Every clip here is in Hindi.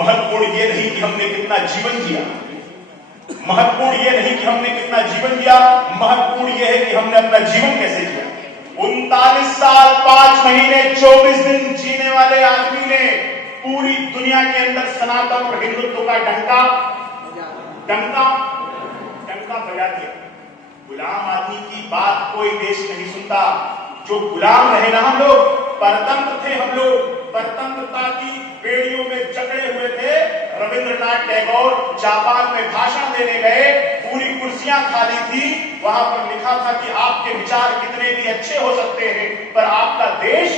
महत्वपूर्ण ये नहीं कि हमने कितना जीवन जिया, महत्वपूर्ण ये नहीं कि हमने कितना जीवन जिया, महत्वपूर्ण ये है कि हमने अपना जीवन कैसे जिया। 39 साल 5 महीने 24 दिन जीने वाले आदमी ने पूरी दुनिया के अंदर सनातन और हिंदुत्व का डंका बजा दिया। गुलाम आदमी की बात कोई देश नहीं सुनता। जो गुलाम रहे ना, हम लोग परतंत्र थे, हम लोग परतंत्रता की बेड़ियों में जकड़े हुए थे। रविंद्रनाथ टैगोर जापान में भाषण देने गए, पूरी कुर्सियां खाली थी, वहां पर लिखा था कि आपके विचार कितने भी अच्छे हो सकते हैं पर आपका देश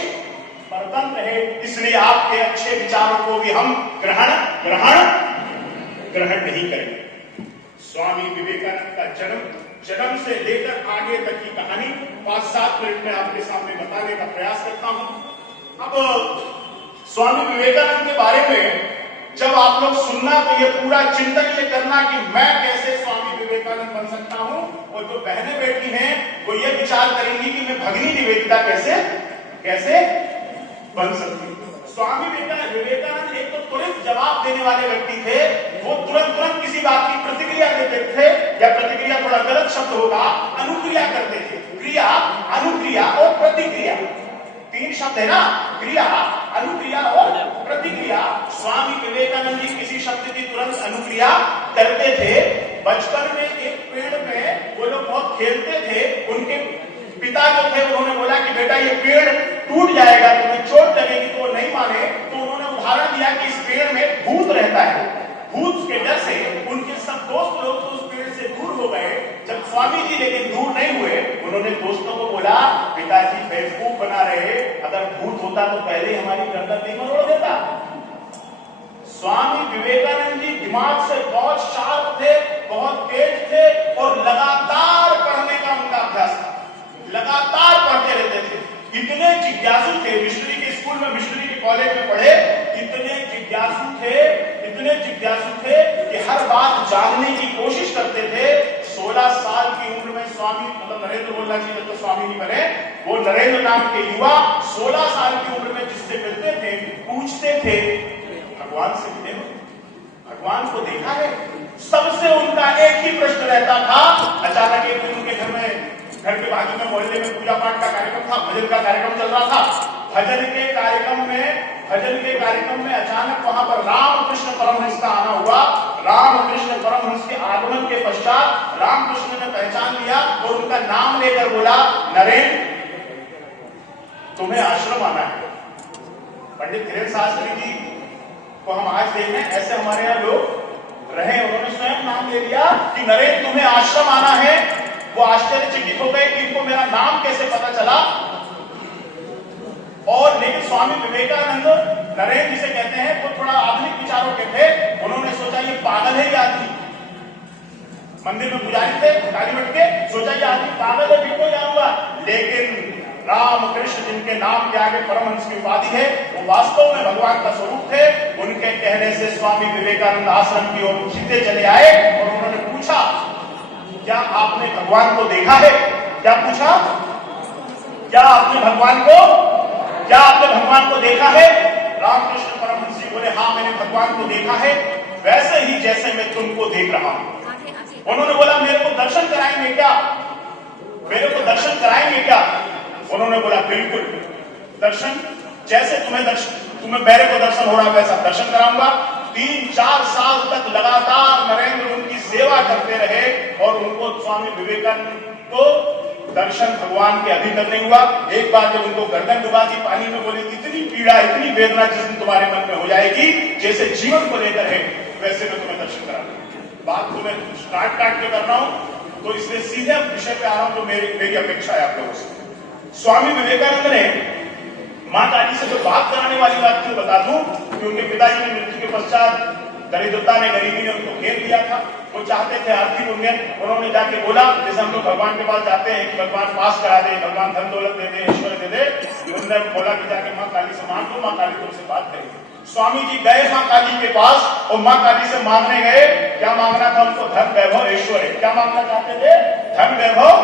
परतंत्र है, इसलिए आपके अच्छे विचारों को भी हम ग्रहण नहीं करेंगे। स्वामी विवेकानंद का जन्म से लेकर आगे तक की कहानी 5-7 मिनट में आपके सामने बताने का प्रयास करता हूं। अब स्वामी विवेकानंद के बारे में जब आप लोग सुनना तो ये पूरा चिंतन ये करना कि मैं कैसे स्वामी विवेकानंद बन सकता हूं, और जो बहनें बैठी हैं वो ये विचार करेंगी कि मैं भगिनी निवेदिता कैसे बन सकती हूं। स्वामी विवेकानंद एक तो तुरंत जवाब देने वाले व्यक्ति थे। वो तुरंत किसी बात की प्रतिक्रिया देते थे, या प्रतिक्रिया थोड़ा गलत शब्द होगा, अनुक्रिया करते थे। क्रिया, अनुक्रिया और प्रतिक्रिया, 3 शब्द है ना, क्रिया, अनुक्रिया और प्रतिक्रिया। स्वामी विवेकानंद जी किसी शब्द की तुरंत अनुक्रिया करते थे। बचपन में एक पेड़ में वो लोग बहुत खेलते थे, उनके पिता जो थे उन्होंने बोला कि बेटा ये पेड़ टूट जाएगा, तुम्हें चोट लगेगी, तो वो नहीं माने, तो उन्होंने उदाहरण दिया कि इस पेड़ में भूत रहता है। भूत के डर से उनके सब दोस्त लोग तो उस पेड़ से दूर हो गए। जब स्वामी जी लेकिन दूर नहीं हुए, उन्होंने दोस्तों को बोला पिताजी बेवकूफ बना रहे, अगर भूत होता तो पहले हमारी गर्दन नहीं मरोड़ देता। स्वामी विवेकानंद जी दिमाग से बहुत शार्प थे, बहुत तेज थे, और लगातार पढ़ने का उनका अभ्यास था, लगातार पढ़ते रहते थे। इतने जिज्ञासु थे, मिशनरी के स्कूल में, मिशनरी के कॉलेज में पढ़े, इतने जिज्ञासु थे कि हर बात जानने की कोशिश करते थे। 16 साल की उम्र में स्वामी, मतलब नरेंद्र बोलना चाहिए तो स्वामी नहीं बने, वो नरेंद्र नाम के युवा 16 साल की उम्र में जिससे मिलते थे पूछते थे भगवान से मिले हो, भगवान को देखा है? सबसे उनका एक ही प्रश्न रहता था। अचानक एक दिन उनके घर के बाजू में मोहल्ले में पूजा पाठ का कार्यक्रम था, भजन का कार्यक्रम चल रहा था। भजन के कार्यक्रम में अचानक वहां पर रामकृष्ण परमहंस का आना हुआ। रामकृष्ण परमहंस के आगमन के पश्चात रामकृष्ण ने पहचान लिया और उनका नाम लेकर बोला, नरेंद्र तुम्हें आश्रम आना है। पंडित धीरेन्द्र शास्त्री जी को हम आज देख रहे हैं, ऐसे हमारे यहाँ लोग रहे, उन्होंने स्वयं नाम ले लिया कि नरेंद्र तुम्हें आश्रम आना है। वो आश्चर्यचकित हो गए कि इनको मेरा नाम कैसे पता चला। और लेकिन स्वामी विवेकानंद नरेंद्र जिसे कहते हैं, वो थोड़ा आधुनिक विचारों के थे। उन्होंने सोचा ये पागल है, ये आदमी मंदिर में पुजारी थे, काली मठ के, सोचा ये आदमी पागल है, बिल्कुल जाऊंगा। लेकिन रामकृष्ण जिनके नाम के आगे परमहंस की उपाधि है, वो वास्तव में भगवान का स्वरूप थे। उनके कहने से स्वामी विवेकानंद आश्रम की ओर सीधे चले आए और उन्होंने पूछा, क्या आपने भगवान को देखा है? क्या पूछा? क्या आपने भगवान को देखा है? रामकृष्ण परमहंस जी बोले, हाँ मैंने भगवान को देखा है, वैसे ही जैसे मैं तुमको देख रहा हूं। उन्होंने बोला, मेरे को दर्शन कराएंगे क्या? उन्होंने बोला, बिल्कुल दर्शन, जैसे तुम्हें मेरे को दर्शन हो रहा वैसा दर्शन कराऊंगा। 3-4 साल तक लगातार नरेंद्र उनकी सेवा करते रहे और उनको स्वामी विवेकानंद को दर्शन भगवान के अभी तक नहीं हुआ। एक बार जब उनको गर्दन डुबा दी पानी में, बोले इतनी पीड़ा, इतनी वेदना जिस दिन तुम्हारे मन में हो जाएगी, जैसे जीवन को लेकर है, वैसे मैं तुम्हें दर्शन कराऊंगा। बात को मैं काट के कर रहा हूं, तो इसलिए सीधे विषय पे आ रहा हूं जो मेरी अपेक्षा है आप लोगों से। स्वामी विवेकानंद ने मां काली से जो बात कराने वाली बात थी बता दूं कि उनके पिताजी की मृत्यु के पश्चात दरिद्रता ने, गरीबी ने उनको घेर लिया था। वो चाहते थे आर्थिक उन्नयन। उन्होंने जाके बोला, जैसे हम लोग भगवान के पास जाते हैं कि भगवान पास करा दे, भगवान धन दौलत दे दे, ईश्वर दे दे। उन्होंने बोला कि जाके मां काली से मांग लो, मां काली तुमसे बात करेगी। स्वामी जी गए मां काली के पास और मां काली से मांगने गए। क्या मांगना था उनको? धन, वैभव, ऐश्वर्य। क्या मांगना चाहते थे? धन, वैभव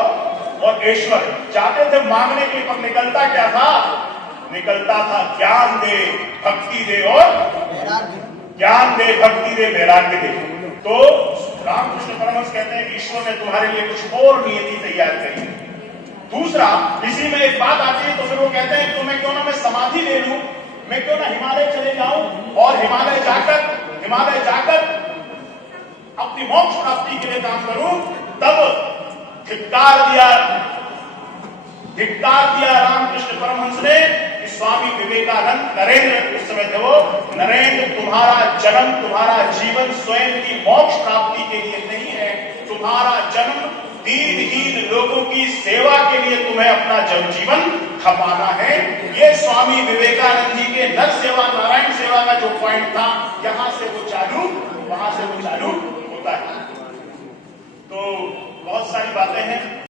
और ऐश्वर्य चाहते थे मांगने के लिए। पर निकलता क्या था? निकलता था ज्ञान दे, भक्ति दे और ज्ञान दे, भक्ति दे, वैराग्य दे। तो रामकृष्ण परमहंस कहते हैं कि ईश्वर ने तुम्हारे लिए कुछ और नियति तैयार करी है। दूसरा, इसी में एक बात आती है तो फिर वो कहते हैं तो मैं क्यों ना मैं समाधि ले लूं, मैं क्यों ना हिमालय चले जाऊं और हिमालय जाकर अपनी मोक्ष प्राप्ति के लिए काम करूं। तब धिक्कार दिया रामकृष्ण परमहंस ने कि स्वामी विवेकानंद, नरेंद्र उस समय थे वो, नरेंद्र तुम्हारा जन्म, तुम्हारा जीवन स्वयं की मोक्ष प्राप्ति के लिए नहीं है। तुम्हारा जन्म दीनहीन लोगों की सेवा के लिए तुम्हें अपना जनजीवन खपाना है। ये स्वामी विवेकानंद जी के नर सेवा नारायण सेवा का जो पॉइंट था, यहां से वो चालू, वहां से वो चालू होता है। तो बहुत सारी बातें हैं।